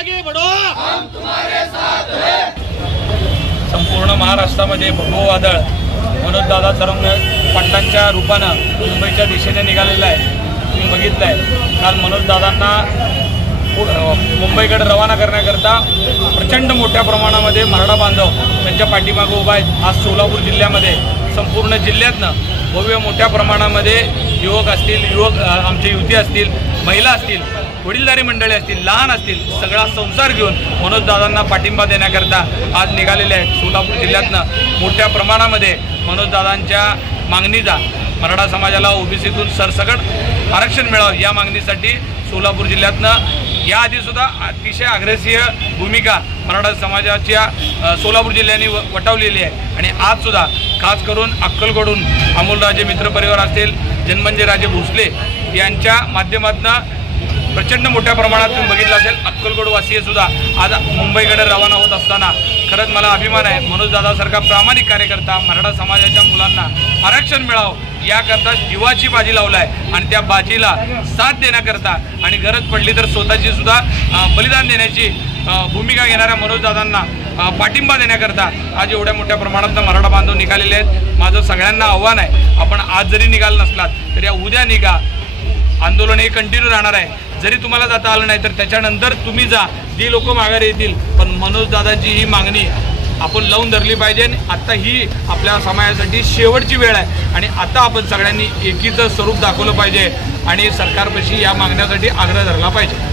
आगे बढ़ो, हम तुम्हारे साथ हैं। संपूर्ण महाराष्ट्रामध्ये भगवं वादळ मनोजदादा तरंगे पाटलांच्या रूपानं मुंबईच्या दिशेने निघालेलं आहे। तुम्ही बघितलं आहे काल मनोजदादांना मुंबईकडे रवाना करण्याकरता प्रचंड मोठ्या प्रमाणामध्ये मराठा बांधव त्यांच्या पाठीमागे उभा आहेत। आज सोलापूर जिल्ह्यामध्ये संपूर्ण जिल्ह्यातनं भव्य मोठ्या प्रमाणामध्ये युवक असतील, आमचे युवती असतील, महिला असतील, वडीलधारी मंडळी असतील, लहान असतील, सगळा संसार घेऊन मनोजदादांना पाठिंबा देण्याकरता आज निघालेले आहेत। सोलापूर जिल्ह्यातनं मोठ्या प्रमाणामध्ये मनोजदादांच्या मागणीचा मराठा समाजाला ओबीसीतून सरसकट आरक्षण मिळावं या मागणीसाठी सोलापूर जिल्ह्यातनं याआधीसुद्धा अतिशय अग्रेसिव्ह भूमिका मराठा समाजाच्या सोलापूर जिल्ह्याने वटवलेली आहे। आणि आजसुद्धा खास करून अक्कलकोटहून अमोलराजे मित्रपरिवार असतील, जन्मंजयराजे भोसले यांच्या माध्यमातून प्रचंड मोठ्या प्रमाणात तुम्ही बघितलं असेल अक्कलकोटवासीय सुद्धा आज मुंबईकडे रवाना होत असताना खरंच मला अभिमान आहे। मनोजदादासारखा प्रामाणिक कार्यकर्ता मराठा समाजाच्या मुलांना आरक्षण मिळावं याकरता जीवाची बाजी लावलाय आणि त्या बाजीला साथ देण्याकरता आणि गरज पडली तर स्वतःची सुद्धा बलिदान देण्याची भूमिका घेणाऱ्या मनोजदादांना पाठिंबा देण्याकरता आज एवढ्या मोठ्या प्रमाणात मराठा बांधव निघालेले आहेत। माझं सगळ्यांना आव्हान आहे, आपण आज जरी निघाल नसलात तर या उद्या निघा, आंदोलन हे कंटिन्यू राहणार आहे। जरी तुम्हाला जाता आलं नाही तर त्याच्यानंतर तुम्ही जा, जी लोक माघारी येतील, पण मनोजदादाची ही मागणी आपण लावून धरली पाहिजे। आता ही आपल्या समाजासाठी शेवटची वेळ आहे आणि आता आपण सगळ्यांनी एकीचं स्वरूप दाखवलं पाहिजे आणि सरकारपाशी या मागण्यासाठी आग्रह धरला पाहिजे।